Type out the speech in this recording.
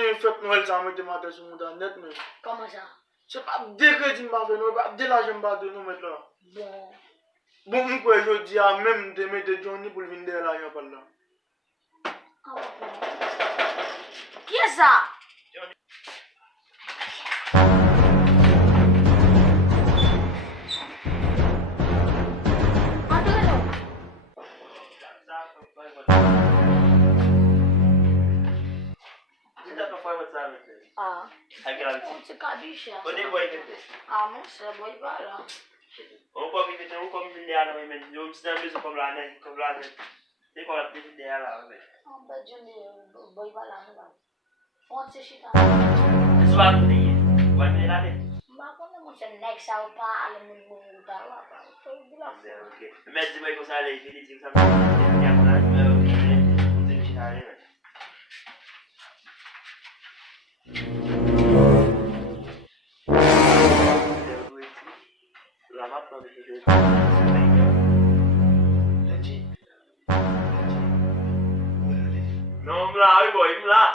connais fait Noël, ça mette ma tête sur mon net, mais. Comment ça? C'est pas des crédits m'a fait, non, pas de l'argent m'a donné, nous mettre là. Bon. Bon, moi, quoi, je dis à même de mettre Johnny pour venir de l'argent par là. Ah, bon. Qui est ça? Ah. C'est caduché. Ah, mon cher, boy, voilà. On come in, on come in there, mais eu me lembro como lá, né? Como lá, né? Tem como lá dentro dela, né? Ah, bah, Johnny, boy, voilà, non. On se chita. Isso lá não tem, vai me lá, né? Bah, quando mon cher next out pa, ale mon tá lá, pa. Tô de lá. Mas se vai começar a ler, ele diz que sabe, tem a frase, não tem que tirar, né? Não, lá, boy, lá.